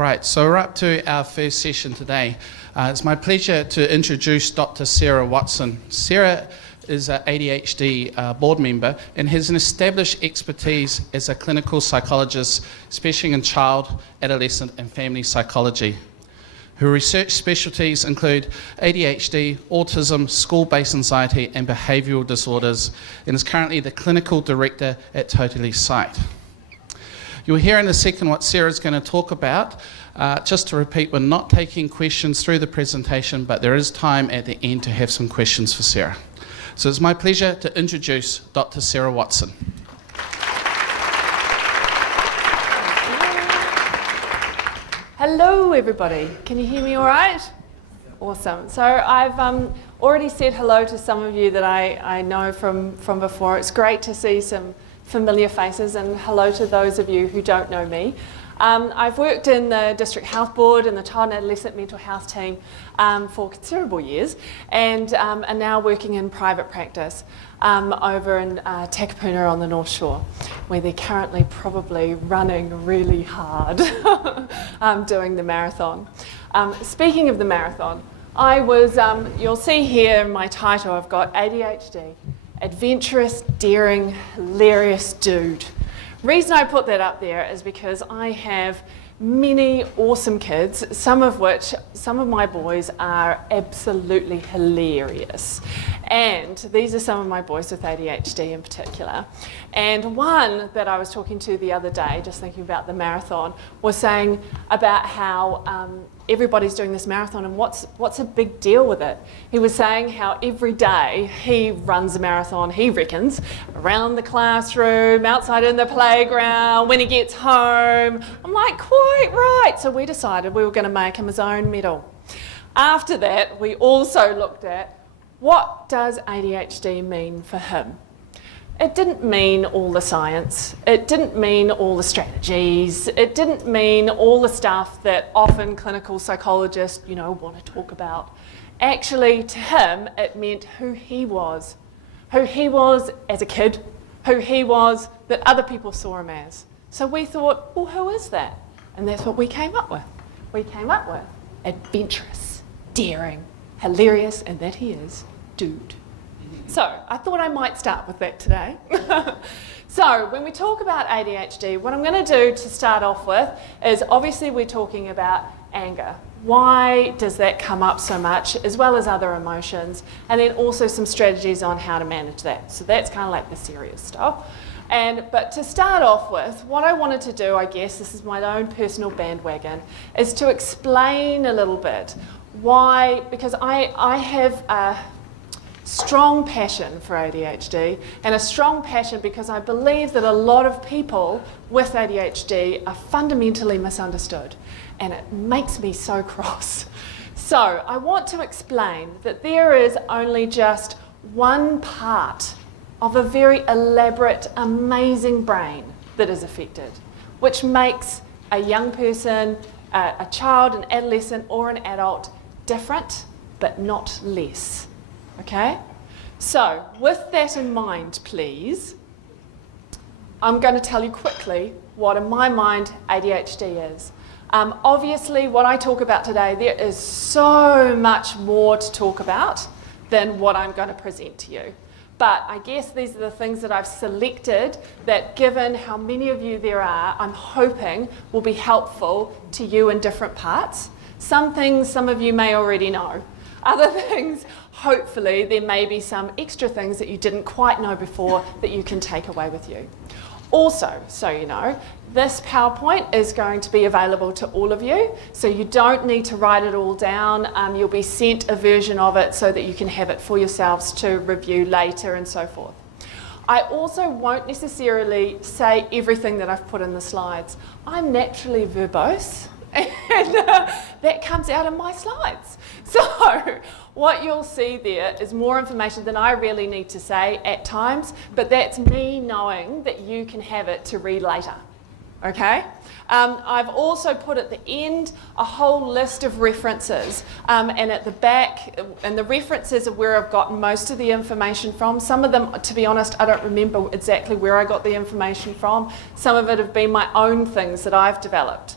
Great, so we're up to our first session today. It's my pleasure to introduce Dr. Sarah Watson. Sarah is an ADHD board member and has an established expertise as a clinical psychologist, especially in child, adolescent and family psychology. Her research specialties include ADHD, autism, school-based anxiety and behavioural disorders, and is currently the clinical director at Totally Sight. You'll hear in a second what Sarah's going to talk about. Just to repeat, we're not taking questions through the presentation, but there is time at the end to have some questions for Sarah. So it's my pleasure to introduce Dr. Sarah Watson. Hello everybody, can you hear me all right? Awesome. So I've already said hello to some of you that I know from before. It's great to see some familiar faces, and hello to those of you who don't know me. I've worked in the District Health Board and the Child and Adolescent Mental Health Team for considerable years, and are now working in private practice over in Takapuna on the North Shore, where they're currently probably running really hard doing the marathon. Speaking of the marathon, I was, you'll see here in my title, I've got ADHD. Adventurous, daring, hilarious dude. Reason I put that up there is because I have many awesome kids, some of my boys are absolutely hilarious. And these are some of my boys with ADHD in particular. And one that I was talking to the other day, just thinking about the marathon, was saying about how everybody's doing this marathon and what's a big deal with it. He was saying how every day he runs a marathon, he reckons, around the classroom, outside in the playground, when he gets home. I'm like, quite right. So we decided we were going to make him his own medal. After that, we also looked at what does ADHD mean for him. It didn't mean all the science, it didn't mean all the strategies, it didn't mean all the stuff that often clinical psychologists, want to talk about. Actually, to him, it meant who he was as a kid, who he was that other people saw him as. So we thought, well, who is that? And that's what we came up with. We came up with adventurous, daring, hilarious, and that he is, dude. So I thought I might start with that today. So when we talk about ADHD, what I'm going to do to start off with is obviously we're talking about anger. Why does that come up so much, as well as other emotions, and then also some strategies on how to manage that. So that's kind of like the serious stuff. But to start off with, what I wanted to do, I guess, this is my own personal bandwagon, is to explain a little bit why, because I have a strong passion for ADHD, and a strong passion because I believe that a lot of people with ADHD are fundamentally misunderstood, and it makes me so cross. So I want to explain that there is only just one part of a very elaborate, amazing brain that is affected, which makes a young person, a child, an adolescent or an adult different, but not less. Okay? So, with that in mind, please, I'm going to tell you quickly what, in my mind, ADHD is. Obviously, what I talk about today, there is so much more to talk about than what I'm going to present to you. But I guess these are the things that I've selected that, given how many of you there are, I'm hoping will be helpful to you in different parts. Some things some of you may already know. Other things, hopefully, there may be some extra things that you didn't quite know before that you can take away with you. Also, so you know, this PowerPoint is going to be available to all of you, so you don't need to write it all down. You'll be sent a version of it so that you can have it for yourselves to review later and so forth. I also won't necessarily say everything that I've put in the slides. I'm naturally verbose, and that comes out in my slides. So what you'll see there is more information than I really need to say at times, but that's me knowing that you can have it to read later. Okay? I've also put at the end a whole list of references, and at the back, and the references are where I've gotten most of the information from. Some of them, to be honest, I don't remember exactly where I got the information from. Some of it have been my own things that I've developed.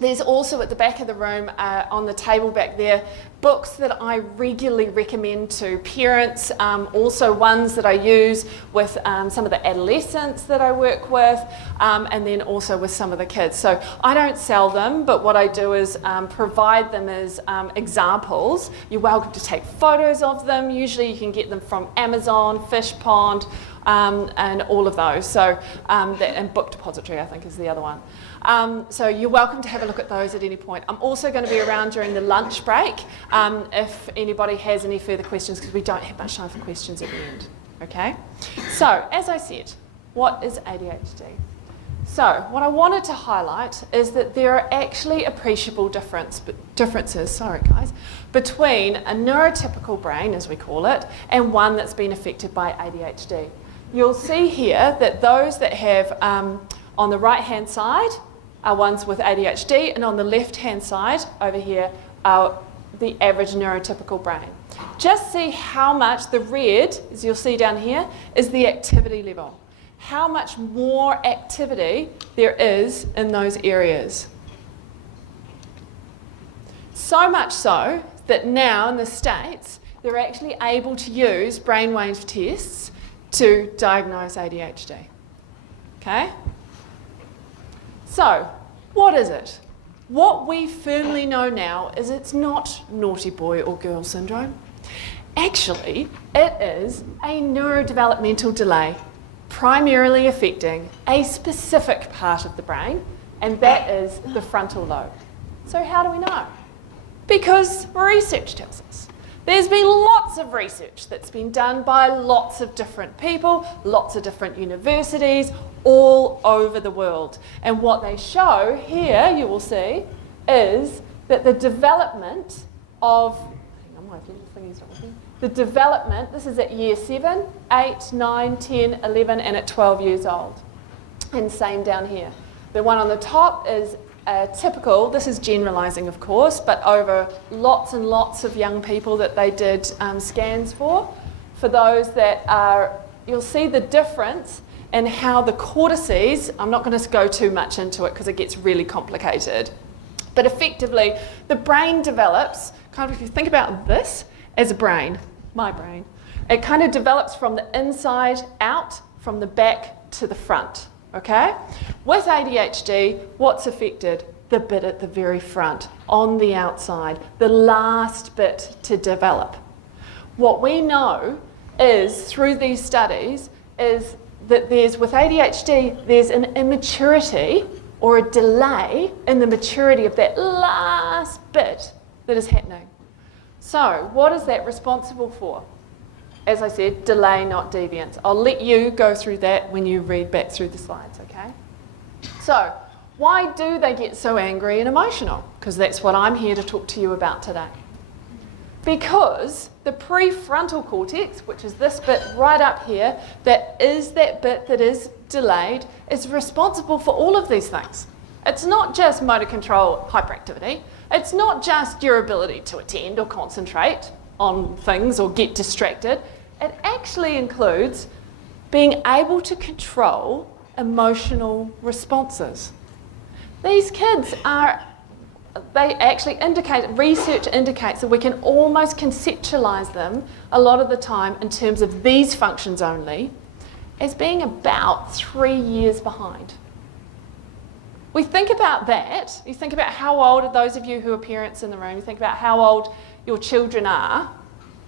There's also at the back of the room, on the table back there, books that I regularly recommend to parents, also ones that I use with some of the adolescents that I work with, and then also with some of the kids. So I don't sell them, but what I do is provide them as examples. You're welcome to take photos of them. Usually you can get them from Amazon, Fish Pond, and all of those. So, and Book Depository, I think, is the other one. So you're welcome to have a look at those at any point. I'm also going to be around during the lunch break if anybody has any further questions, because we don't have much time for questions at the end. Okay? So, as I said, what is ADHD? So, what I wanted to highlight is that there are actually appreciable differences between a neurotypical brain, as we call it, and one that's been affected by ADHD. You'll see here that those that have, on the right-hand side, are ones with ADHD, and on the left-hand side, over here, are the average neurotypical brain. Just see how much the red, as you'll see down here, is the activity level. How much more activity there is in those areas. So much so that now in the States, they're actually able to use brainwave tests to diagnose ADHD. Okay? So, what is it? What we firmly know now is it's not naughty boy or girl syndrome. Actually, it is a neurodevelopmental delay, primarily affecting a specific part of the brain, and that is the frontal lobe. So how do we know? Because research tells us. There's been lots of research that's been done by lots of different people, lots of different universities, all over the world. And what they show here, you will see, is that the development of, this is at year 7, 8, 9, 10, 11, and at 12 years old. And same down here. The one on the top is typical, this is generalising of course, but over lots and lots of young people that they did scans for. For those that are, you'll see the difference in how the cortices, I'm not going to go too much into it because it gets really complicated, but effectively the brain develops, kind of if you think about this as a brain, my brain, it kind of develops from the inside out, from the back to the front. Okay? With ADHD, what's affected? The bit at the very front, on the outside, the last bit to develop. What we know is, through these studies, is that with ADHD, there's an immaturity or a delay in the maturity of that last bit that is happening. So, what is that responsible for? As I said, delay, not deviance. I'll let you go through that when you read back through the slides, okay? So, why do they get so angry and emotional? Because that's what I'm here to talk to you about today. Because the prefrontal cortex, which is this bit right up here, that is that bit that is delayed, is responsible for all of these things. It's not just motor control hyperactivity. It's not just your ability to attend or concentrate on things or get distracted. It actually includes being able to control emotional responses. These kids they actually research indicates that we can almost conceptualize them a lot of the time in terms of these functions only as being about 3 years behind. We think about that, you think about how old, those of you who are parents in the room, you think about how old your children are,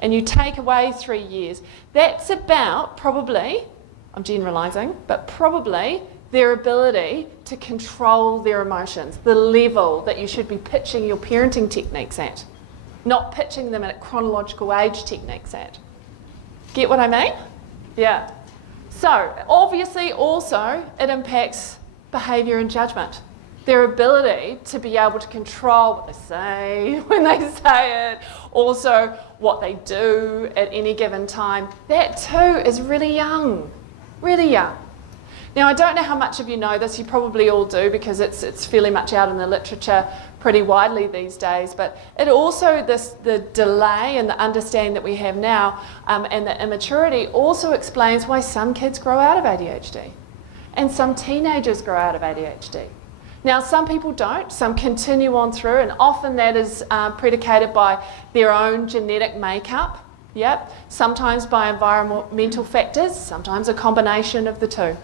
and you take away 3 years, that's about probably, I'm generalising, but probably their ability to control their emotions, the level that you should be pitching your parenting techniques at, not pitching them at chronological age techniques at. Get what I mean? Yeah. So, obviously also it impacts behaviour and judgment. Their ability to be able to control what they say when they say it, also what they do at any given time. That too is really young, really young. Now, I don't know how much of you know this, you probably all do because it's fairly much out in the literature pretty widely these days, but it also, the delay and the understanding that we have now and the immaturity also explains why some kids grow out of ADHD and some teenagers grow out of ADHD. Now, some people don't, some continue on through, and often that is predicated by their own genetic makeup, yep, sometimes by environmental factors, sometimes a combination of the two.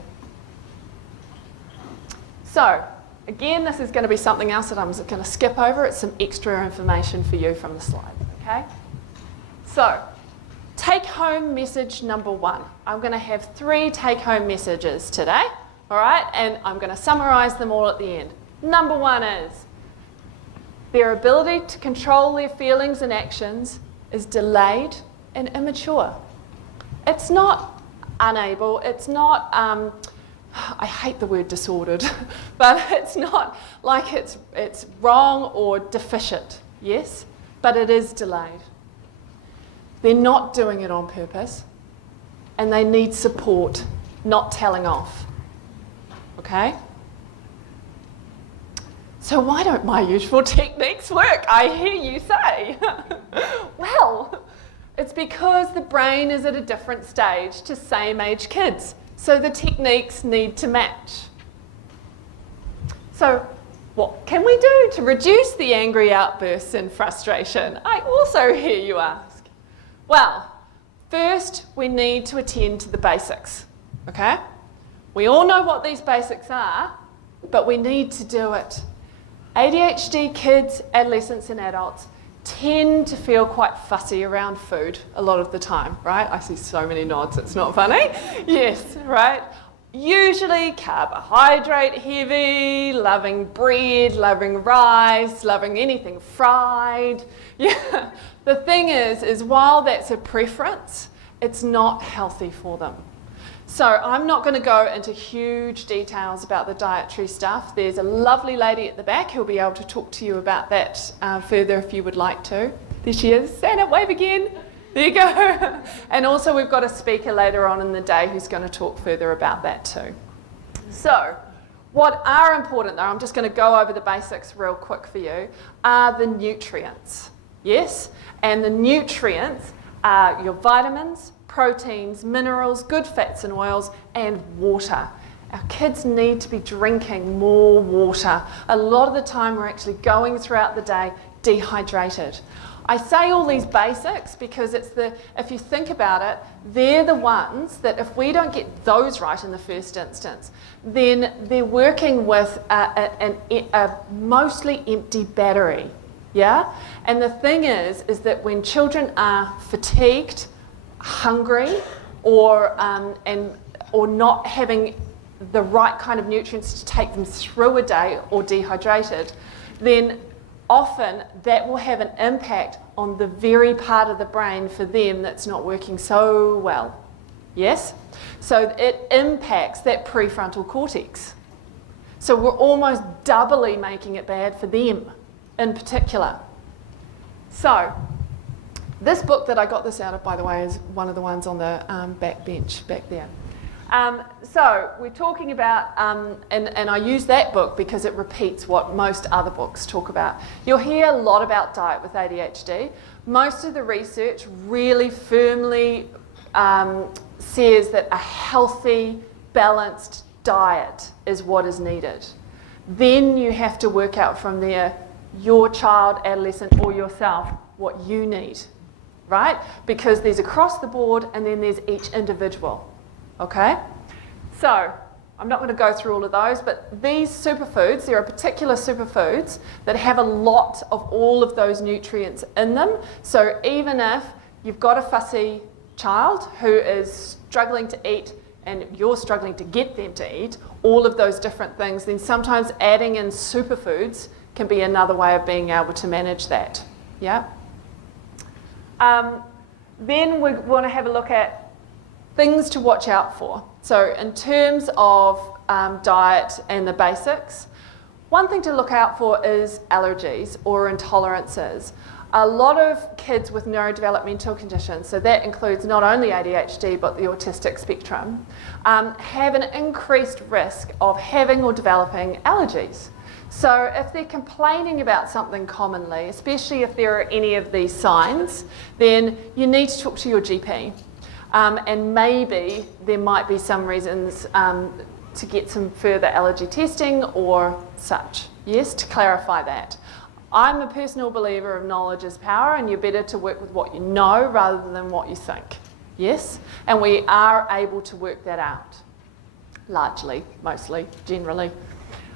So, again, this is going to be something else that I'm going to skip over. It's some extra information for you from the slides, okay? So, take-home message number 1. I'm going to have 3 take-home messages today, all right? And I'm going to summarise them all at the end. Number 1 is their ability to control their feelings and actions is delayed and immature. It's not unable, it's not, I hate the word disordered, but it's not like it's wrong or deficient, yes? But it is delayed. They're not doing it on purpose, and they need support, not telling off. Okay? So why don't my usual techniques work? I hear you say. Well, it's because the brain is at a different stage to same-age kids, so the techniques need to match. So what can we do to reduce the angry outbursts and frustration? I also hear you ask. Well, first we need to attend to the basics, okay? We all know what these basics are, but we need to do it. ADHD kids, adolescents and adults tend to feel quite fussy around food a lot of the time, right? I see so many nods, it's not funny. Yes, right? Usually carbohydrate heavy, loving bread, loving rice, loving anything fried. Yeah. The thing is while that's a preference, it's not healthy for them. So I'm not going to go into huge details about the dietary stuff. There's a lovely lady at the back who'll be able to talk to you about that further if you would like to. There she is. Stand up, wave again. There you go. And also we've got a speaker later on in the day who's going to talk further about that too. So what are important though, I'm just going to go over the basics real quick for you, are the nutrients. Yes? And the nutrients are your vitamins, proteins, minerals, good fats and oils, and water. Our kids need to be drinking more water. A lot of the time we're actually going throughout the day dehydrated. I say all these basics because if you think about it, they're the ones that if we don't get those right in the first instance, then they're working with a mostly empty battery. Yeah? And the thing is that when children are fatigued, hungry, or not having the right kind of nutrients to take them through a day, or dehydrated, then often that will have an impact on the very part of the brain for them that's not working so well. Yes? So it impacts that prefrontal cortex. So we're almost doubly making it bad for them in particular. So this book that I got this out of, by the way, is one of the ones on the back bench back there. So we're talking about, and I use that book because it repeats what most other books talk about. You'll hear a lot about diet with ADHD. Most of the research really firmly says that a healthy, balanced diet is what is needed. Then you have to work out from there, your child, adolescent, or yourself, what you need, right? Because there's across the board and then there's each individual, okay? So, I'm not going to go through all of those, but these superfoods, there are particular superfoods that have a lot of all of those nutrients in them. So even if you've got a fussy child who is struggling to eat and you're struggling to get them to eat all of those different things, then sometimes adding in superfoods can be another way of being able to manage that. Yeah. Then we want to have a look at things to watch out for. So in terms of diet and the basics, one thing to look out for is allergies or intolerances. A lot of kids with neurodevelopmental conditions, so that includes not only ADHD but the autistic spectrum, have an increased risk of having or developing allergies. So if they're complaining about something commonly, especially if there are any of these signs, then you need to talk to your GP. And maybe there might be some reasons to get some further allergy testing or such. Yes, to clarify that. I'm a personal believer of knowledge is power, and you're better to work with what you know rather than what you think. Yes? And we are able to work that out. Largely, mostly, generally.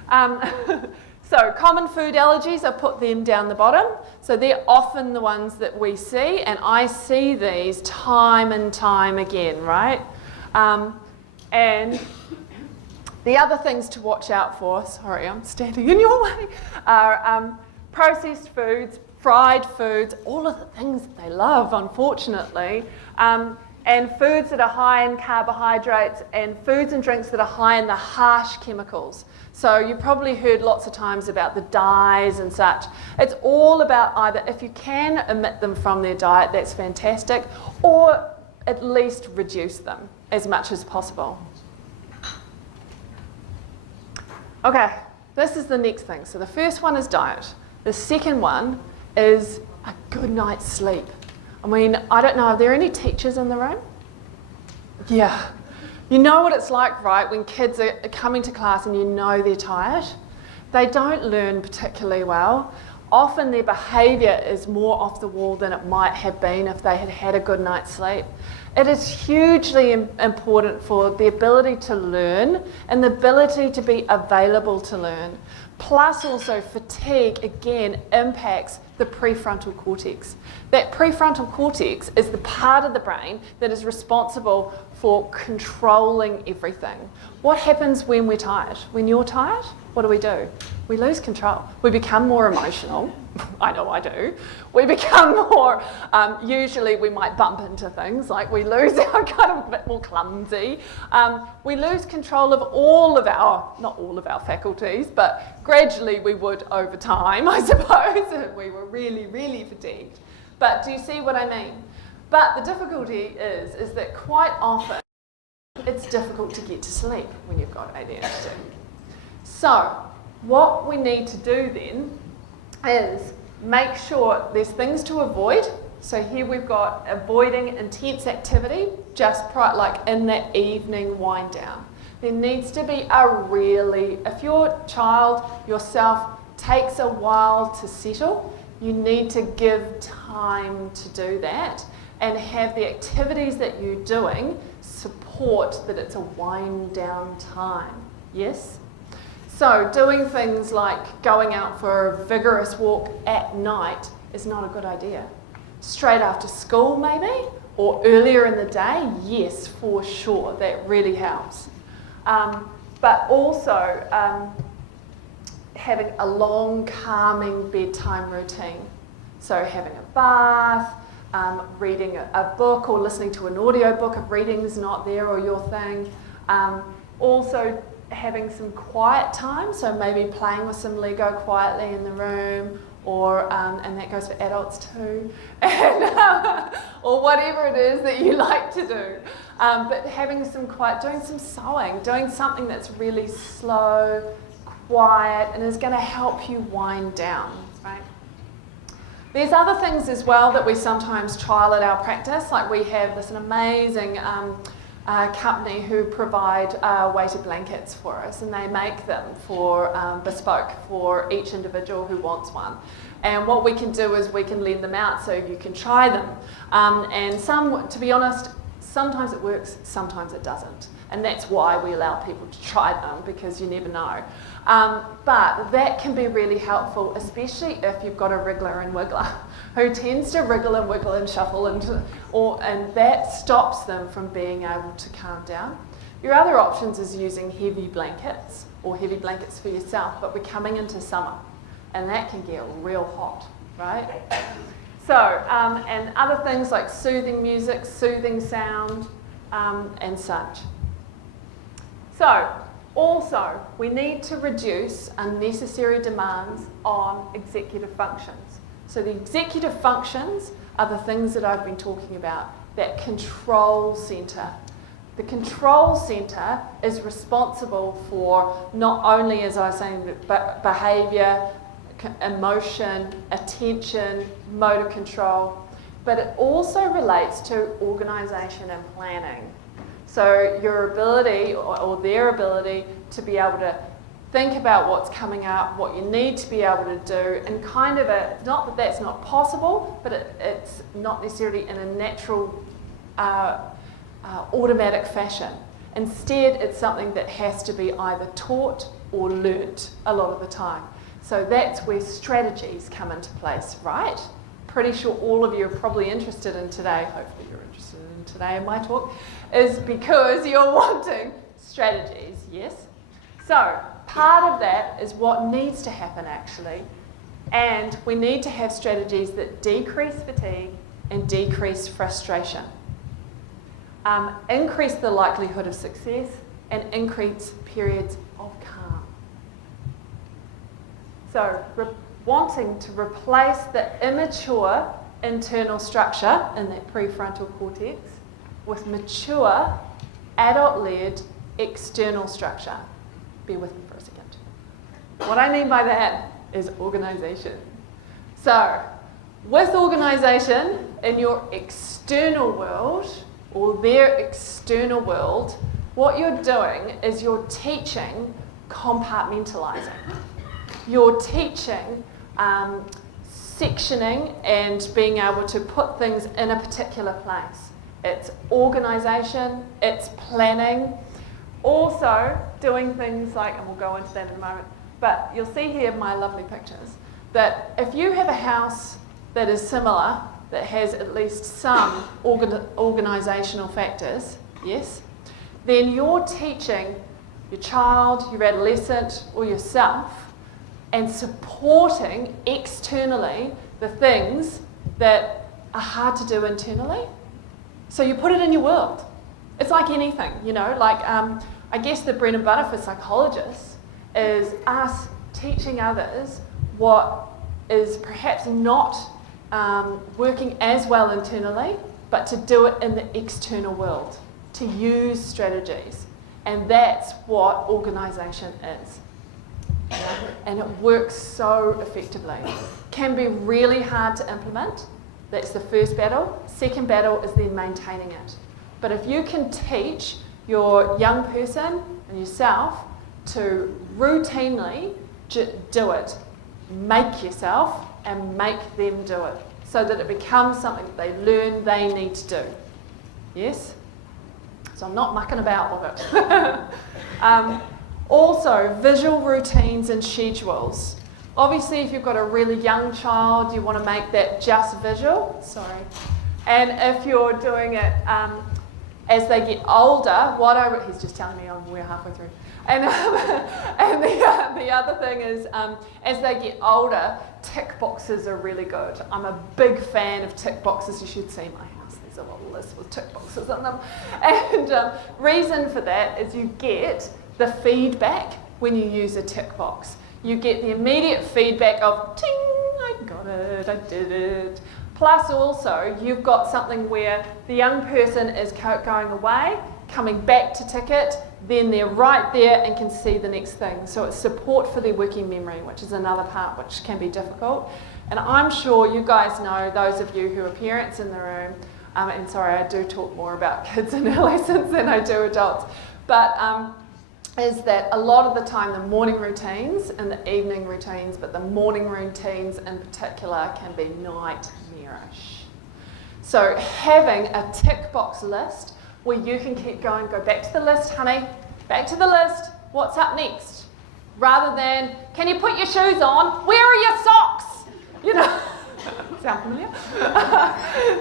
So common food allergies, I put them down the bottom. So they're often the ones that we see, and I see these time and time again, right? And the other things to watch out for, sorry, I'm standing in your way, are processed foods, fried foods, all of the things that they love, unfortunately, and foods that are high in carbohydrates, and foods and drinks that are high in the harsh chemicals. So you've probably heard lots of times about the dyes and such. It's all about either, if you can omit them from their diet, that's fantastic, or at least reduce them as much as possible. Okay, this is the next thing. So the first one is diet. The second one is a good night's sleep. I mean, I don't know, are there any teachers in the room? Yeah. You know what it's like, right, when kids are coming to class and you know they're tired? They don't learn particularly well. Often their behaviour is more off the wall than it might have been if they had had a good night's sleep. It is hugely important for the ability to learn and the ability to be available to learn. Plus also fatigue, again, impacts the prefrontal cortex. That prefrontal cortex is the part of the brain that is responsible for controlling everything. What happens when we're tired? When you're tired, what do? We lose control. We become more emotional. I know I do. We become more, usually we might bump into things, like we lose our kind of a bit more clumsy. We lose control of all of our, not all of our faculties, but gradually we would over time, I suppose, if we were really, really fatigued. But do you see what I mean? But the difficulty is that quite often it's difficult to get to sleep when you've got ADHD. So what we need to do then is make sure there's things to avoid. So here we've got avoiding intense activity, just like in that evening wind down. There needs to be if your child yourself takes a while to settle, you need to give time to do that and have the activities that you're doing support that it's a wind down time. Yes? So doing things like going out for a vigorous walk at night is not a good idea. Straight after school maybe, or earlier in the day, yes, for sure, that really helps. But also having a long, calming bedtime routine. So having a bath, reading a book or listening to an audio book if reading's not there or your thing. Also having some quiet time, so maybe playing with some Lego quietly in the room, or and that goes for adults too, and, or whatever it is that you like to do. But having some quiet, doing some sewing, doing something that's really slow, quiet, and is going to help you wind down, right? There's other things as well that we sometimes trial at our practice, like we have this amazing company who provide weighted blankets for us, and they make them for bespoke for each individual who wants one. And what we can do is we can lend them out so you can try them. And some, to be honest, sometimes it works, sometimes it doesn't. And that's why we allow people to try them, because you never know. But that can be really helpful, especially if you've got a wriggler and wiggler who tends to wriggle and wiggle and shuffle, and that stops them from being able to calm down. Your other options is using heavy blankets, or heavy blankets for yourself, but we're coming into summer, and that can get real hot, right? So, and other things like soothing music, soothing sound, and such. So, also, we need to reduce unnecessary demands on executive functions. So the executive functions are the things that I've been talking about, that control centre. The control centre is responsible for not only, as I was saying, behaviour, emotion, attention, motor control, but it also relates to organisation and planning. So your ability or their ability to be able to think about what's coming up, what you need to be able to do, and kind of not that that's not possible, but it's not necessarily in a natural, automatic fashion. Instead, it's something that has to be either taught or learnt a lot of the time. So that's where strategies come into place, right? Pretty sure all of you are probably interested in today, hopefully you're interested in today in my talk, is because you're wanting strategies, yes? So part of that is what needs to happen actually, and we need to have strategies that decrease fatigue and decrease frustration, increase the likelihood of success, and increase periods of calm. So wanting to replace the immature internal structure in that prefrontal cortex with mature, adult-led external structure. Bear with me for a second. What I mean by that is organisation. So, with organisation in your external world, or their external world, what you're doing is you're teaching compartmentalising. You're teaching sectioning and being able to put things in a particular place. It's organisation, it's planning, also doing things like, and we'll go into that in a moment, but you'll see here my lovely pictures, that if you have a house that is similar, that has at least some organisational factors, yes, then you're teaching your child, your adolescent, or yourself, and supporting externally the things that are hard to do internally. So you put it in your world. It's like anything, you know, like I guess the bread and butter for psychologists is us teaching others what is perhaps not working as well internally, but to do it in the external world, to use strategies. And that's what organisation is. And it works so effectively. Can be really hard to implement. That's the first battle. Second battle is then maintaining it. But if you can teach your young person and yourself to routinely do it, make yourself and make them do it, so that it becomes something that they learn they need to do. Yes? So I'm not mucking about with it. Also, visual routines and schedules. Obviously, if you've got a really young child, you want to make that just visual. Sorry. And if you're doing it as they get older, he's just telling me we're halfway through. And the other thing is, as they get older, tick boxes are really good. I'm a big fan of tick boxes. You should see my house. There's a little list with tick boxes in them. And reason for that is you get the feedback when you use a tick box. You get the immediate feedback of, ting, I got it, I did it. Plus also, you've got something where the young person is going away, coming back to tick it, then they're right there and can see the next thing. So it's support for their working memory, which is another part which can be difficult. And I'm sure you guys know, those of you who are parents in the room, and sorry, I do talk more about kids and adolescents than I do adults, but is that a lot of the time the morning routines and the evening routines, but the morning routines in particular can be nightmarish. So having a tick box list where you can keep going, go back to the list, honey, back to the list, what's up next? Rather than, can you put your shoes on? Where are your socks? You know, sound familiar?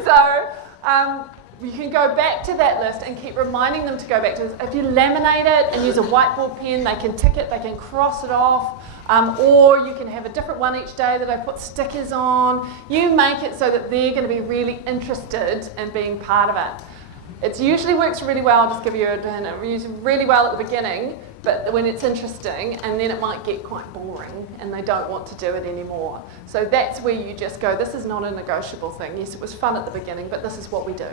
So you can go back to that list and keep reminding them to go back to it. If you laminate it and use a whiteboard pen, they can tick it, they can cross it off, or you can have a different one each day that I put stickers on. You make it so that they're going to be really interested in being part of it. It usually works really well, I'll just give you a hint, it works really well at the beginning, but when it's interesting, and then it might get quite boring and they don't want to do it anymore. So that's where you just go, this is not a negotiable thing. Yes, it was fun at the beginning, but this is what we do.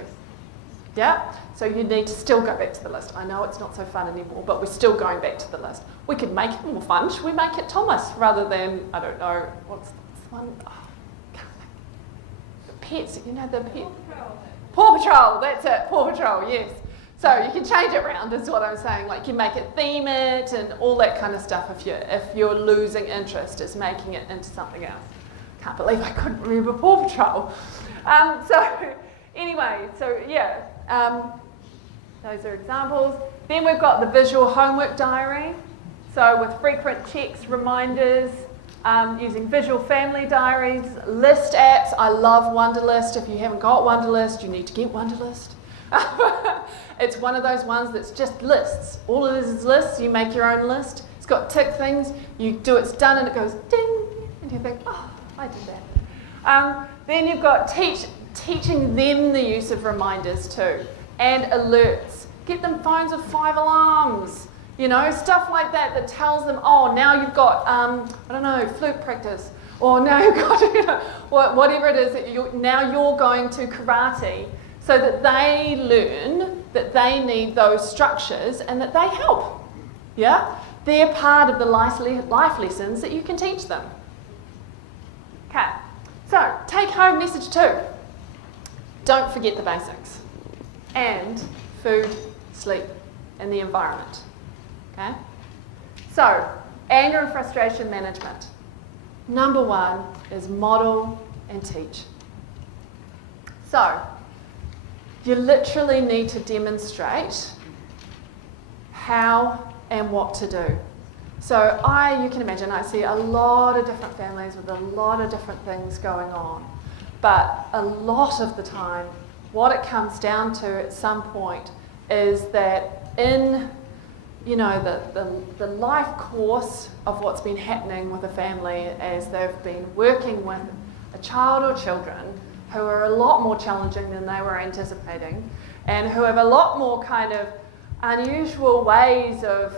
Yeah? So you need to still go back to the list. I know it's not so fun anymore, but we're still going back to the list. We could make it more fun. Should we make it Thomas rather than, I don't know, what's this one? Oh, can't think. The pets, you know the pet? Paw Patrol, that's it, Paw Patrol, yes. So you can change it around is what I'm saying. Like you make it theme it and all that kind of stuff if you're losing interest, is making it into something else. Can't believe I couldn't remember Paw Patrol. Those are examples. Then we've got the visual homework diary. So with frequent checks, reminders, using visual family diaries, list apps. I love Wunderlist. If you haven't got Wunderlist, you need to get Wunderlist. It's one of those ones that's just lists. All it is lists. You make your own list. It's got tick things. You do it's done and it goes ding. And you think, oh, I did that. Then you've got teaching them the use of reminders too. And alerts. Get them phones with 5 alarms. You know, stuff like that that tells them, oh, now you've got, flute practice. Or now you've got, whatever it is, that now you're going to karate, so that they learn that they need those structures and that they help. Yeah? They're part of the life lessons that you can teach them. Okay, so take home message 2. Don't forget the basics. And food, sleep, and the environment. Okay? So, anger and frustration management. Number 1 is model and teach. So, you literally need to demonstrate how and what to do. So you can imagine, I see a lot of different families with a lot of different things going on. But a lot of the time, what it comes down to at some point is that in the life course of what's been happening with a family as they've been working with a child or children who are a lot more challenging than they were anticipating and who have a lot more kind of unusual ways of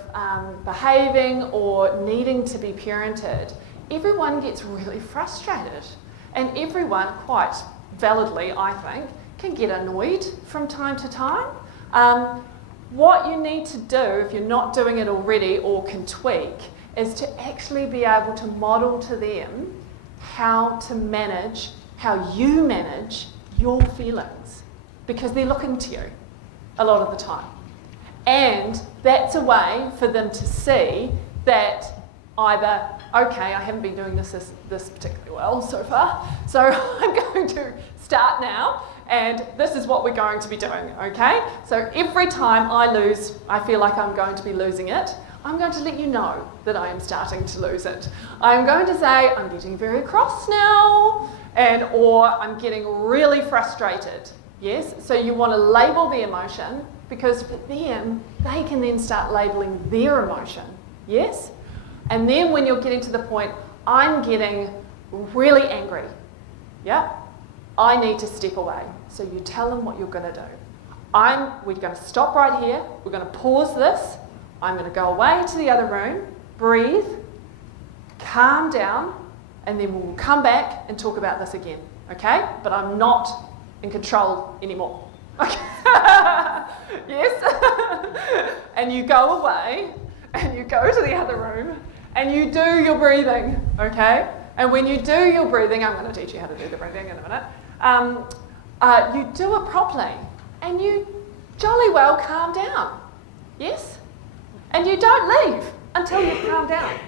behaving or needing to be parented, everyone gets really frustrated. And everyone, quite validly, I think, can get annoyed from time to time. What you need to do, if you're not doing it already or can tweak, is to actually be able to model to them how you manage your feelings, because they're looking to you a lot of the time. And that's a way for them to see that either, okay, I haven't been doing this particularly well so far, so I'm going to start now, and this is what we're going to be doing, okay? So every time I feel like I'm going to be losing it, I'm going to let you know that I am starting to lose it. I'm going to say, I'm getting very cross now, or I'm getting really frustrated, yes? So you want to label the emotion, because for them, they can then start labeling their emotion, yes? And then when you're getting to the point, I'm getting really angry, yeah? I need to step away. So you tell them what you're going to do. We're going to stop right here. We're going to pause this. I'm going to go away to the other room, breathe, calm down, and then we'll come back and talk about this again, okay? But I'm not in control anymore. Okay. Yes? And you go away, and you go to the other room, and you do your breathing, okay? And when you do your breathing, I'm going to teach you how to do the breathing in a minute, you do it properly, and you jolly well calm down, yes? And you don't leave until you've calmed down,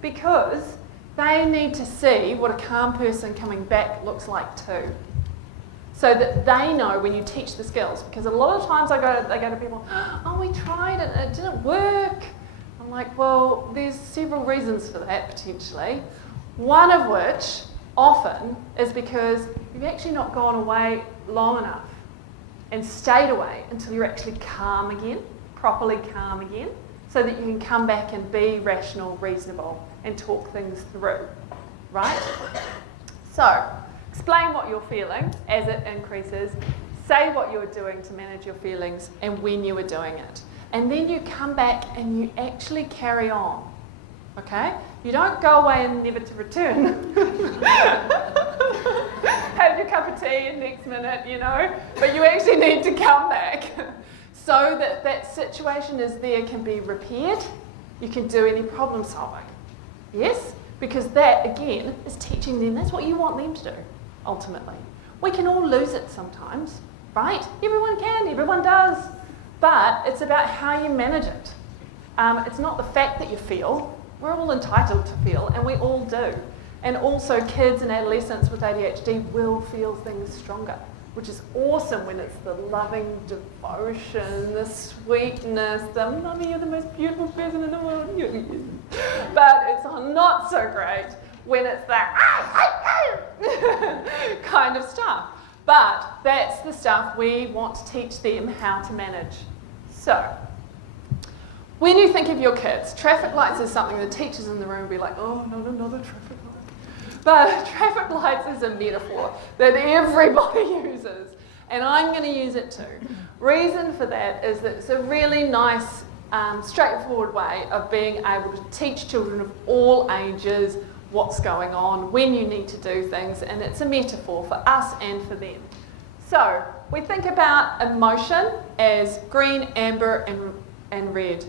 because they need to see what a calm person coming back looks like too. So that they know when you teach the skills, because a lot of times they go to people, oh, we tried it and it didn't work. I'm like, well, there's several reasons for that potentially. One of which often is because you've actually not gone away long enough and stayed away until you're actually calm again, properly calm again, so that you can come back and be rational, reasonable, and talk things through, right? So, explain what you're feeling as it increases, say what you're doing to manage your feelings and when you were doing it. And then you come back and you actually carry on, okay? You don't go away and never to return. Have your cup of tea and next minute, you know, but you actually need to come back so that that situation is there, can be repaired, you can do any problem solving. Yes? Because that, again, is teaching them, that's what you want them to do, ultimately. We can all lose it sometimes, right? Everyone can, everyone does. but it's about how you manage it. It's not the fact that you feel. We're all entitled to feel, and we all do. And also kids and adolescents with ADHD will feel things stronger, which is awesome when it's the loving devotion, the sweetness, the "Mummy, you're the most beautiful person in the world." But it's not so great when it's that kind of stuff. But that's the stuff we want to teach them how to manage. So, when you think of your kids, traffic lights is something the teachers in the room will be like, "Oh, not another traffic light." But traffic lights is a metaphor that everybody uses, and I'm going to use it too. Reason for that is that it's a really nice, straightforward way of being able to teach children of all ages what's going on, when you need to do things, and it's a metaphor for us and for them. So we think about emotion as green, amber, and red.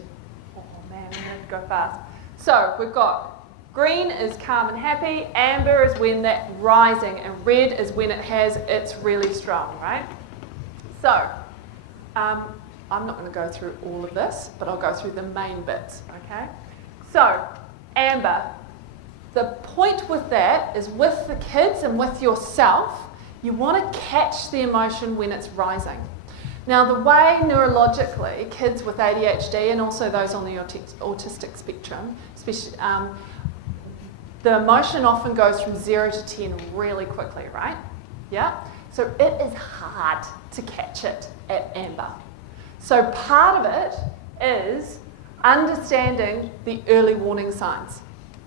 Oh man, I'm going to go fast. So we've got green is calm and happy, amber is when that's rising, and red is when it's really strong, right? So, I'm not going to go through all of this, but I'll go through the main bits, okay? So, amber. The point with that is with the kids and with yourself, you want to catch the emotion when it's rising. Now, the way neurologically kids with ADHD and also those on the autistic spectrum, especially, the emotion often goes from 0 to 10 really quickly, right? Yeah? So it is hard to catch it at amber. So part of it is understanding the early warning signs,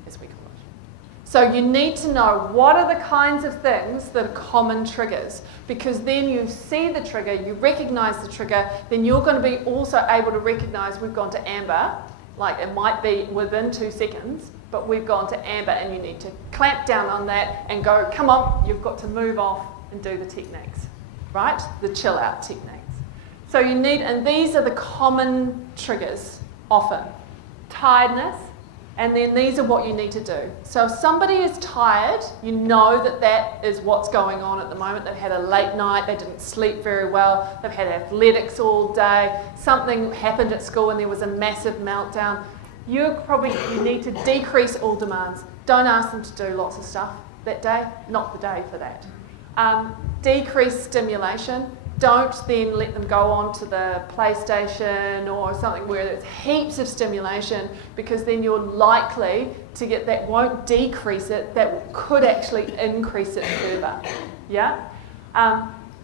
as we call it. So you need to know what are the kinds of things that are common triggers, because then you see the trigger, you recognise the trigger, then you're going to be also able to recognise we've gone to amber, like it might be within 2 seconds, but we've gone to amber and you need to clamp down on that and go, come on, you've got to move off and do the techniques, right? The chill out techniques. So you need, and these are the common triggers often. Tiredness, and then these are what you need to do. So if somebody is tired, you know that that is what's going on at the moment. They've had a late night, they didn't sleep very well, they've had athletics all day, something happened at school and there was a massive meltdown. You need to decrease all demands. Don't ask them to do lots of stuff that day, not the day for that. Decrease stimulation. Don't then let them go on to the PlayStation or something where there's heaps of stimulation, because then you're likely to get that won't decrease it, that could actually increase it further. Yeah?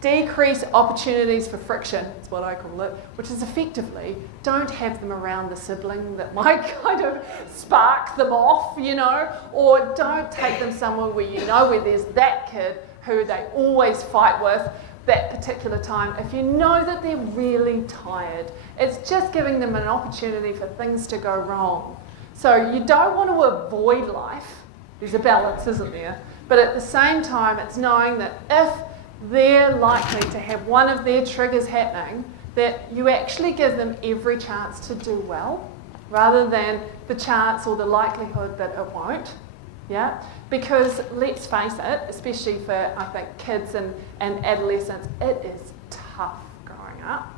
Decrease opportunities for friction, is what I call it, which is effectively don't have them around the sibling that might kind of spark them off, you know, or don't take them somewhere where you know where there's that kid who they always fight with that particular time. If you know that they're really tired, it's just giving them an opportunity for things to go wrong. So you don't want to avoid life. There's a balance, isn't there? But at the same time, it's knowing that if they're likely to have one of their triggers happening, that you actually give them every chance to do well, rather than the chance or the likelihood that it won't. Yeah? Because let's face it, especially for, I think, kids and adolescents, it is tough growing up.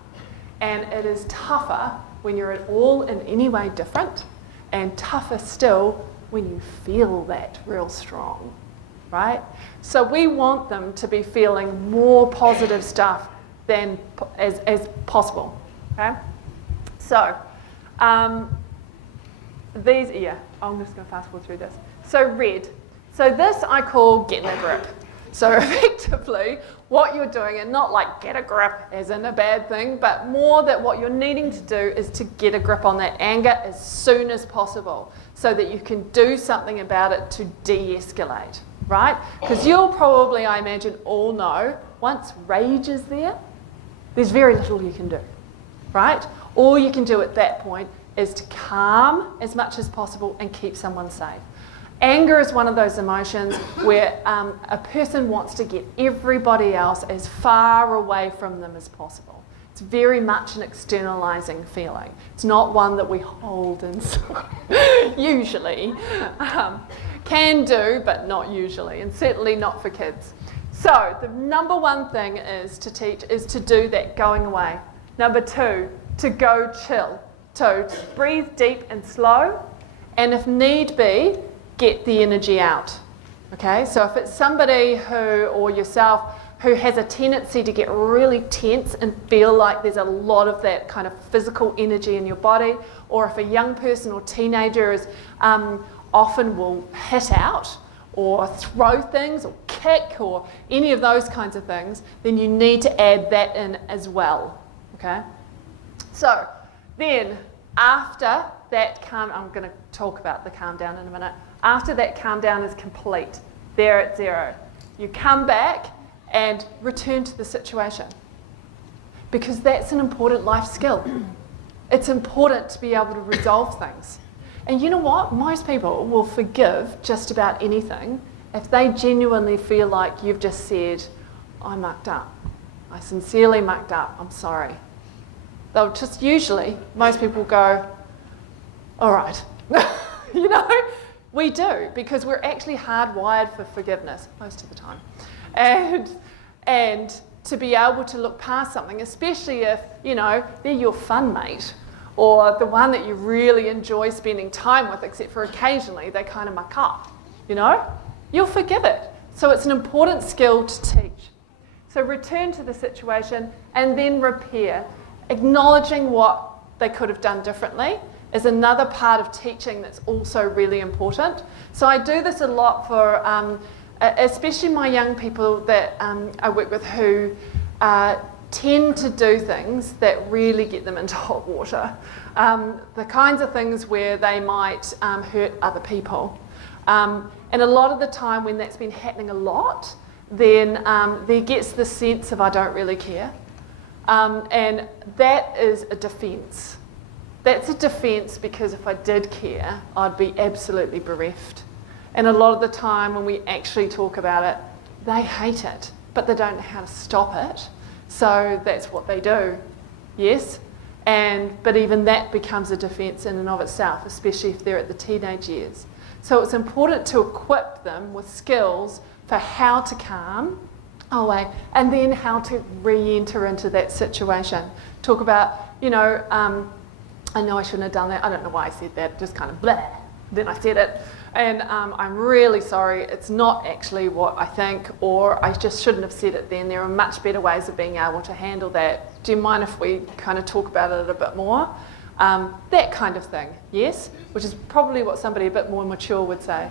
And it is tougher when you're at all in any way different, and tougher still when you feel that real strong, right? So we want them to be feeling more positive stuff than as possible, okay? So, these, I'm just going to fast forward through this. So red. So this I call getting a grip. So effectively, what you're doing, and not like get a grip as in a bad thing, but more that what you're needing to do is to get a grip on that anger as soon as possible, so that you can do something about it to de-escalate, right? Because you'll probably, I imagine, all know, once rage is there, there's very little you can do, right? All you can do at that point is to calm as much as possible and keep someone safe. Anger is one of those emotions where a person wants to get everybody else as far away from them as possible. It's very much an externalizing feeling. It's not one that we hold inside, usually. Can do, but not usually, and certainly not for kids. So the number one thing is to teach is to do that going away. Number 2, to go chill. To breathe deep and slow, and if need be, get the energy out. Okay, so if it's somebody who, or yourself, who has a tendency to get really tense and feel like there's a lot of that kind of physical energy in your body, or if a young person or teenager is often will hit out or throw things or kick or any of those kinds of things, then you need to add that in as well. Okay, so then after that I'm going to talk about the calm down in a minute. After that calm down is complete, they're at 0, you come back and return to the situation, because that's an important life skill. It's important to be able to resolve things. And you know what? Most people will forgive just about anything if they genuinely feel like you've just said, I mucked up. I sincerely mucked up. I'm sorry. They'll just usually, most people go, all right. You know, we do, because we're actually hardwired for forgiveness most of the time. And to be able to look past something, especially if, you know, they're your fun mate or the one that you really enjoy spending time with, except for occasionally they kind of muck up, you know, you'll forgive it. So it's an important skill to teach. So return to the situation and then repair. Acknowledging what they could have done differently is another part of teaching that's also really important. So I do this a lot for especially my young people that I work with who tend to do things that really get them into hot water. The kinds of things where they might hurt other people. And a lot of the time when that's been happening a lot, then there gets the sense of I don't really care. And that is a defence. That's a defence because if I did care, I'd be absolutely bereft. And a lot of the time when we actually talk about it, they hate it, but they don't know how to stop it. So that's what they do, yes? But even that becomes a defence in and of itself, especially if they're at the teenage years. So it's important to equip them with skills for how to calm away and then how to re-enter into that situation. Talk about, you know, I know I shouldn't have done that. I don't know why I said that, just kind of blah. Then I said it. And I'm really sorry, it's not actually what I think, or I just shouldn't have said it then. There are much better ways of being able to handle that. Do you mind if we kind of talk about it a bit more? That kind of thing, yes? Which is probably what somebody a bit more mature would say.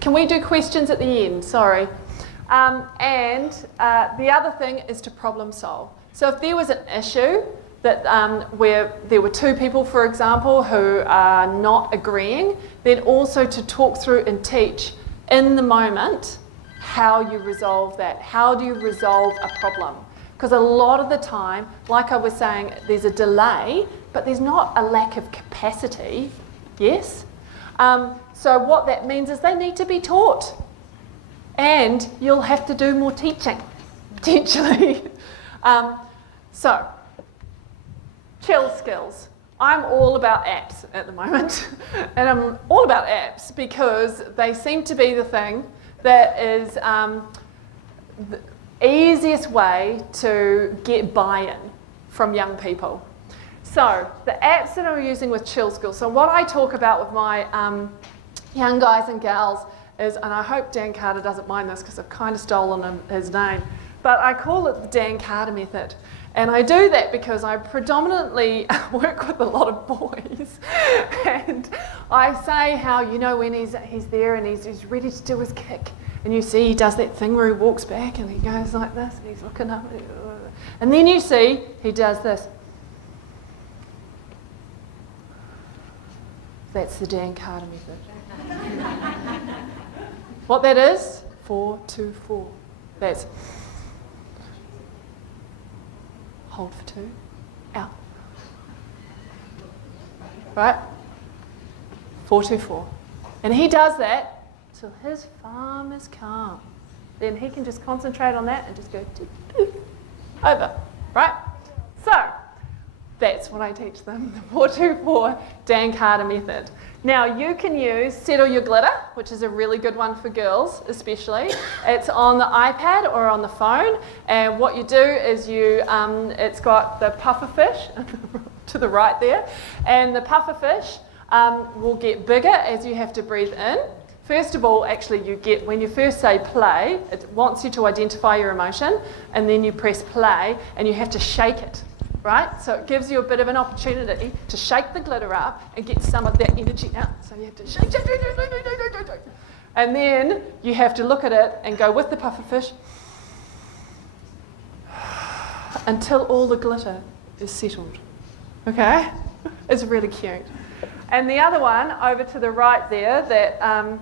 Can we do questions at the end? Sorry. And the other thing is to problem solve. So if there was an issue that where there were two people, for example, who are not agreeing, then also to talk through and teach in the moment how you resolve that. How do you resolve a problem? Because a lot of the time, like I was saying, there's a delay, but there's not a lack of capacity, yes? So what that means is they need to be taught. And you'll have to do more teaching, potentially. So, chill skills. I'm all about apps at the moment. And I'm all about apps because they seem to be the thing that is the easiest way to get buy-in from young people. So, the apps that I'm using with chill skills. So what I talk about with my young guys and gals is, and I hope Dan Carter doesn't mind this because I've kind of stolen his name, but I call it the Dan Carter method. And I do that because I predominantly work with a lot of boys. And I say how, you know, when he's there and he's ready to do his kick, and you see he does that thing where he walks back and he goes like this and he's looking up. And then you see he does this. That's the Dan Carter method. What that is? 4-2-4. That's hold for 2, out. Right? 4-2-4. And he does that till his farm is calm. Then he can just concentrate on that and just go over. Right? So, That's what I teach them, the 424 Dan Carter method. Now you can use Settle Your Glitter, which is a really good one for girls especially. It's on the iPad or on the phone, and what you do is it's got the pufferfish to the right there, and the pufferfish will get bigger as you have to breathe in. First of all, actually when you first say play, it wants you to identify your emotion, and then you press play and you have to shake it. Right? So it gives you a bit of an opportunity to shake the glitter up and get some of that energy out. So you have to shake. And then you have to look at it and go with the pufferfish until all the glitter is settled. Okay? It's really cute. And the other one over to the right there, that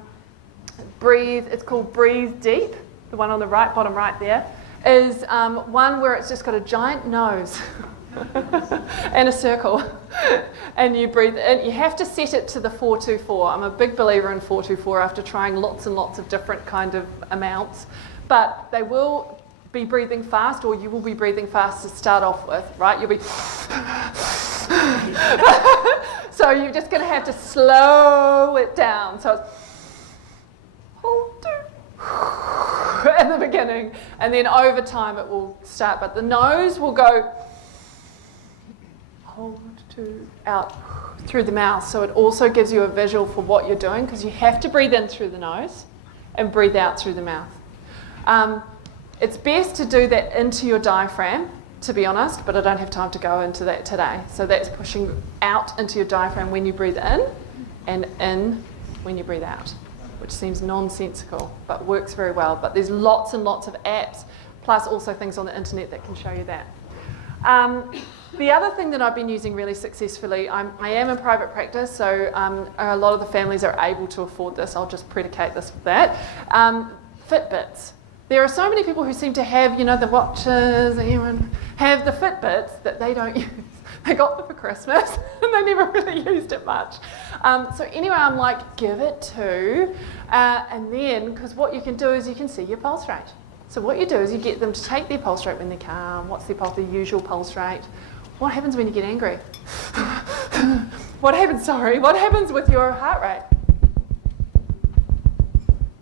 it's called Breathe Deep, the one on the right, bottom right there, is one where it's just got a giant nose. And a circle, and you breathe in. You have to set it to the 424. I'm a big believer in 424 after trying lots and lots of different kind of amounts, but they will be breathing fast, or you will be breathing fast to start off with, right? You'll be so you're just going to have to slow it down. So it's hold at the beginning, and then over time it will start, but the nose will go hold to out through the mouth. So it also gives you a visual for what you're doing, because you have to breathe in through the nose and breathe out through the mouth. It's best to do that into your diaphragm, to be honest, but I don't have time to go into that today. So that's pushing out into your diaphragm when you breathe in, and in when you breathe out, which seems nonsensical but works very well. But there's lots and lots of apps, plus also things on the internet that can show you that. The other thing that I've been using really successfully, I am in private practice, so a lot of the families are able to afford this. I'll just predicate this with that. Fitbits. There are so many people who seem to have, the watches, and even have the Fitbits that they don't use. They got them for Christmas and they never really used it much. So anyway, I'm like, give it to, and then, because what you can do is you can see your pulse rate. So what you do is you get them to take their pulse rate when they're calm. What's their usual pulse rate? What happens when you get angry? What happens with your heart rate?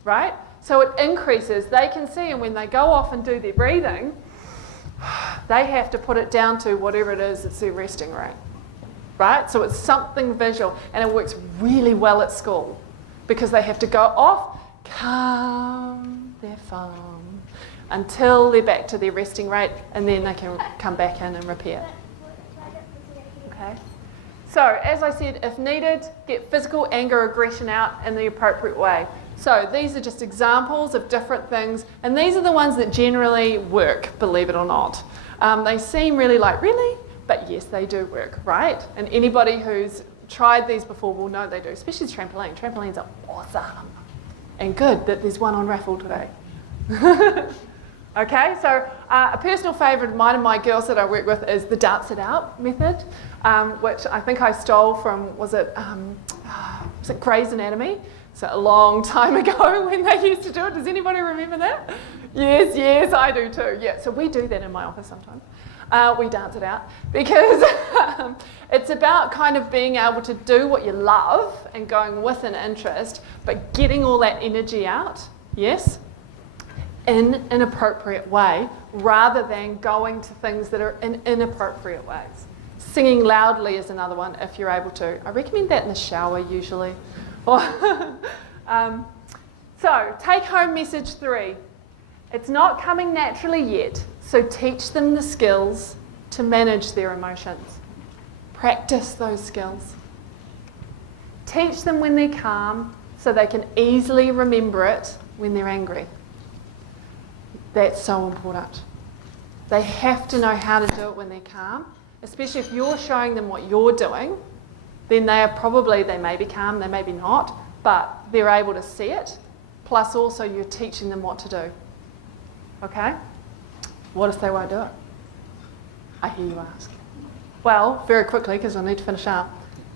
Right? So it increases. They can see, and when they go off and do their breathing, they have to put it down to whatever it is, it's their resting rate. Right? So it's something visual, and it works really well at school because they have to go off, calm, they're fine, until they're back to their resting rate, and then they can come back in and repair. Okay? So, as I said, if needed, get physical anger, aggression out in the appropriate way. So these are just examples of different things, and these are the ones that generally work, believe it or not. They seem really but yes, they do work, right? And anybody who's tried these before will know they do, especially trampoline. Trampolines are awesome. And good that there's one on raffle today. Okay, so a personal favourite of mine and my girls that I work with is the Dance It Out method, which I think I stole from, was it Grey's Anatomy? So a long time ago when they used to do it. Does anybody remember that? Yes, I do too. Yeah, so we do that in my office sometimes. We dance it out because it's about kind of being able to do what you love and going with an interest, but getting all that energy out, yes, in an appropriate way, rather than going to things that are in inappropriate ways. Singing loudly is another one if you're able to. I recommend that in the shower usually. So, take home message 3. It's not coming naturally yet, so teach them the skills to manage their emotions. Practice those skills. Teach them when they're calm so they can easily remember it when they're angry. That's so important. They have to know how to do it when they're calm, especially if you're showing them what you're doing. Then they may be calm, they may be not, but they're able to see it, plus also you're teaching them what to do. Okay? What if they won't do it? I hear you ask. Well, very quickly, because I need to finish up.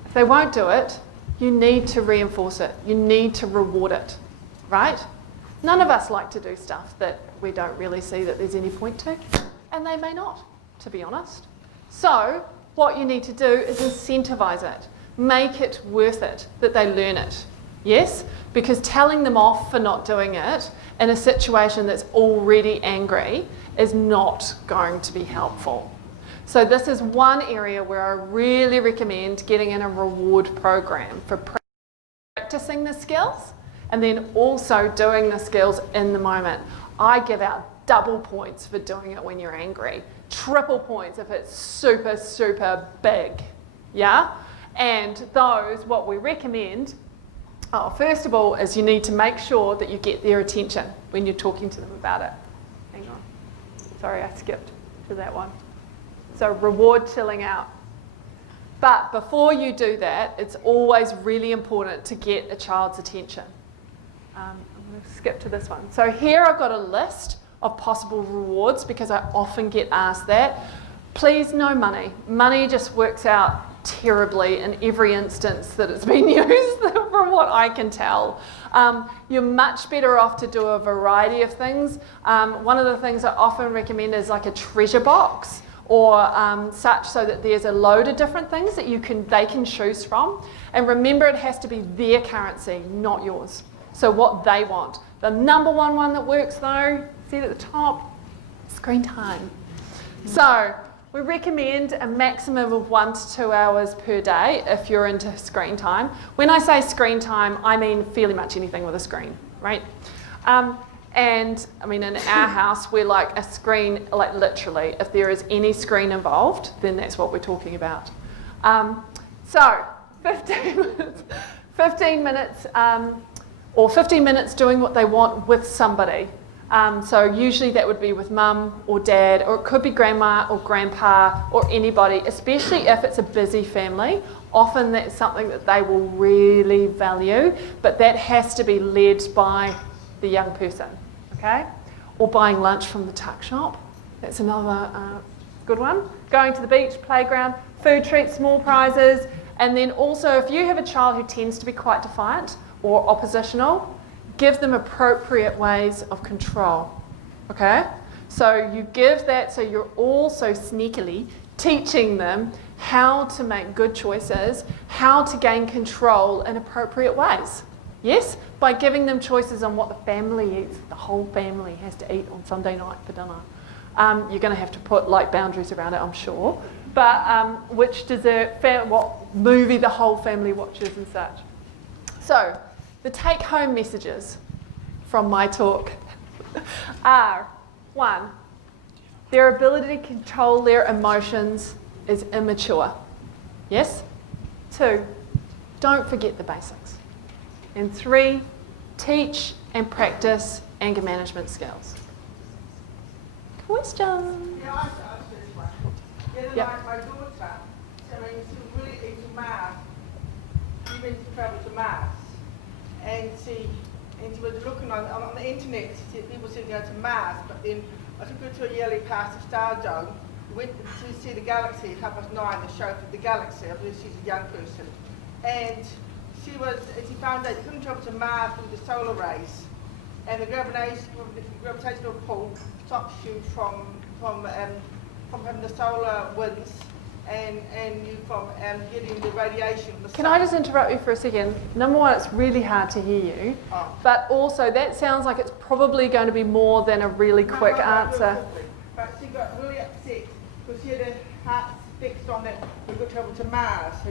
If they won't do it, you need to reinforce it. You need to reward it, right? None of us like to do stuff that we don't really see that there's any point to, and they may not, to be honest. So, what you need to do is incentivize it. Make it worth it that they learn it. Yes? Because telling them off for not doing it in a situation that's already angry is not going to be helpful. So this is one area where I really recommend getting in a reward program for practicing the skills and then also doing the skills in the moment. I give out double points for doing it when you're angry, triple points if it's super, super big. Yeah? And those, what we recommend, first of all, is you need to make sure that you get their attention when you're talking to them about it. Hang on. Sorry, I skipped to that one. So reward chilling out. But before you do that, it's always really important to get a child's attention. I'm going to skip to this one. So here I've got a list of possible rewards because I often get asked that. Please, no money. Money just works out terribly in every instance that it's been used from what I can tell. You're much better off to do a variety of things. One of the things I often recommend is like a treasure box or such, so that there's a load of different things that they can choose from. And remember, it has to be their currency, not yours. So what they want. The number one that works though, see it at the top, screen time. So we recommend a maximum of 1 to 2 hours per day if you're into screen time. When I say screen time, I mean fairly much anything with a screen, right? And I mean, in our house, we're like a screen, like literally, if there is any screen involved, then that's what we're talking about. So 15 minutes, or 15 minutes doing what they want with somebody. So usually that would be with mum or dad, or it could be grandma or grandpa or anybody, especially if it's a busy family. Often that's something that they will really value, but that has to be led by the young person, okay? Or buying lunch from the tuck shop. That's another good one. Going to the beach, playground, food treats, small prizes, and then also if you have a child who tends to be quite defiant or oppositional, give them appropriate ways of control, okay? So you give that, so you're also sneakily teaching them how to make good choices, how to gain control in appropriate ways. Yes? By giving them choices on what the family eats, the whole family has to eat on Sunday night for dinner. You're going to have to put like boundaries around it, I'm sure. But which dessert, what movie the whole family watches and such. So, the take-home messages from my talk are, 1, their ability to control their emotions is immature. Yes? 2, don't forget the basics. And 3, teach and practice anger management skills. Question? Yeah, I asked this one. The other night, my daughter, she's really into math. She went to travel to math. And she was looking on the internet, people said go to Mars, but then I took her to a yearly past the Star Dome, went to see the galaxy at 9:30, the show for the galaxy. I believe she's a young person. And she found out you couldn't travel to Mars with the solar rays. And the gravitational pull stops you from having the solar winds and you from getting the radiation from the sun. Can I just interrupt you for a second? Number one, it's really hard to hear you. Oh. But also, that sounds like it's probably going to be more than a really quick answer. But she got really upset because she had her heart fixed on that we could travel to Mars. So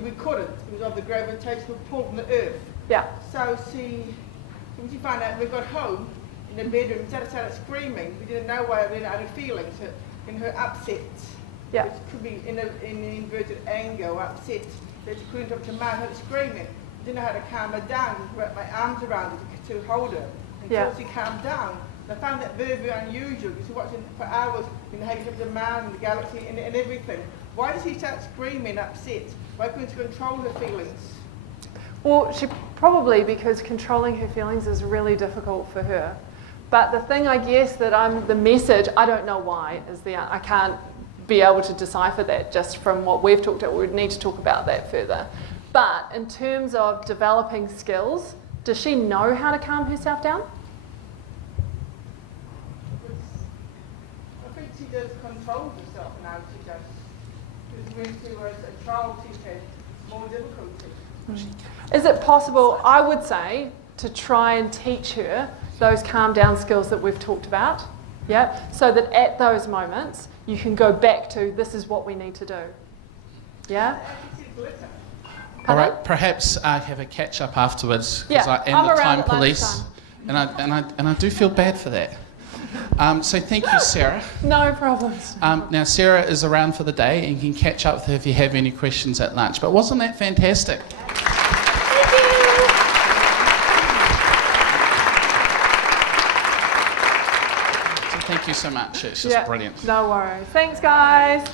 we couldn't because of the gravitational pull from the Earth. Yeah. So when she found out, we got home in the bedroom, instead of started screaming, we didn't know why we didn't have any feelings in her upset. Yeah. Which could be in inverted anger or upset that she couldn't have to Mars, her screaming. I didn't know how to calm her down, wrap my arms around her to hold her until she calmed down. And I found that very, very unusual because you're watching for hours how you have the Mars and the galaxy and everything. Why did she start screaming upset? Why couldn't she control her feelings? Well, probably because controlling her feelings is really difficult for her. But the thing, I guess, the message, I don't know why, I can't be able to decipher that just from what we've talked about. We would need to talk about that further. But in terms of developing skills, does she know how to calm herself down? I think she does control herself now. She does. community where a child teacher had more difficulty. Is it possible, I would say, to try and teach her those calm down skills that we've talked about? Yeah, so that at those moments you can go back to this is what we need to do. Yeah? All right, perhaps have a catch up afterwards because Yeah, I am I'm the around time at police, lunchtime. and I do feel bad for that. So thank you, Sarah. No problems. Now Sarah is around for the day, and you can catch up with her if you have any questions at lunch. But wasn't that fantastic? So thank you so much. It's just brilliant. No worries. Thanks, guys.